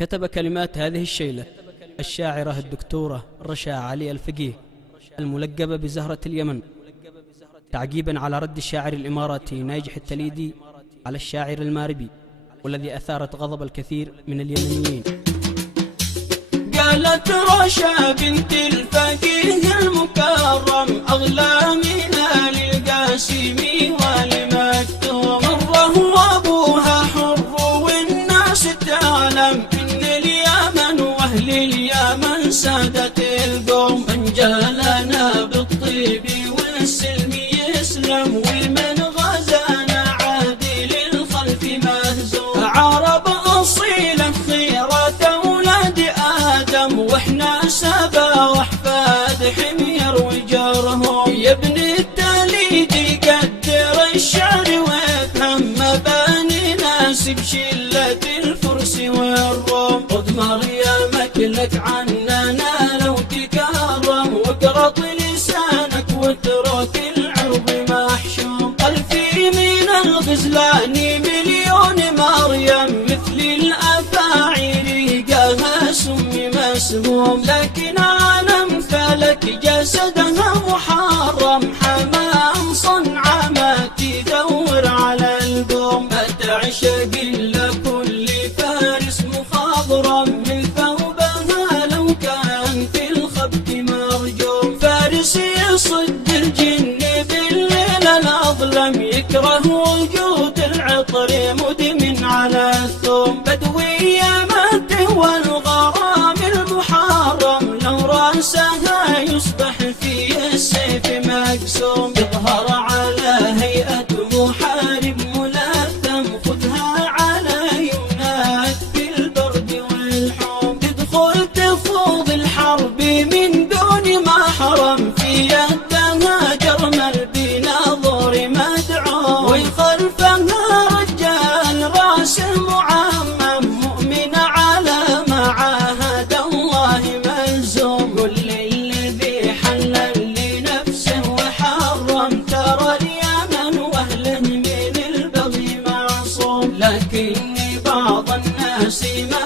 كتب كلمات هذه الشيلة الشاعرة الدكتورة رشا علي الفقيه الملقبة بزهرة اليمن، تعقيبا على رد الشاعر الإماراتي ناجح التليدي على الشاعر الماربي، والذي أثارت غضب الكثير من اليمنيين. قالت رشا بنت الفقيه المكرم أغلى من القاسم والمكتوم، مره وأبوها حر والناس تعلم إن اليمن وأهل اليمن سادة القوم، من جالنا بالطيب والسلم يسلم، ومن غزانا عادل الخلف مهزوم، عرب أصيلة خيرة أولاد آدم، وإحنا سبا وأحفاد حمير وجرهم، يا ابن التليدي قدر الشعر وافهم مباني ناس بشلة الفرس والروم، خذ مريمك لك عننا لو تكرم، واقرط لسانك واترك العرض محشوم، ألفي من الغزلان مليون مريم مثل الأفاعي ريقها سم مسموم، لكن على مثلك جسدها محرم، حمام صنعة ما تدور على القوم، ما تعشق إلا كل فارس مخضرم، من ثوبها لو كان في الخبط مرجوم، فارس يصد الجن بالليل الأظلم، يكره وجود العطر مدمن على الثوم، بدوية ما تهوى الغرام المحرم، لو راسها يصبح في السيف مقسوم، يظهر على هيئة محارب ملثم، خذها على يمناك في البرد والحوم، تدخل تخوض الحرب من دون محرم، في يدها جرمل بنظر مدعوم، ويخلفها رجال راس معمم، مؤمن على ما عاهد الله ملزوم، قل للذي حلل لنفسه وحرم، ترى اليمن واهله من البغي معصوم، لكن بعض الناس ما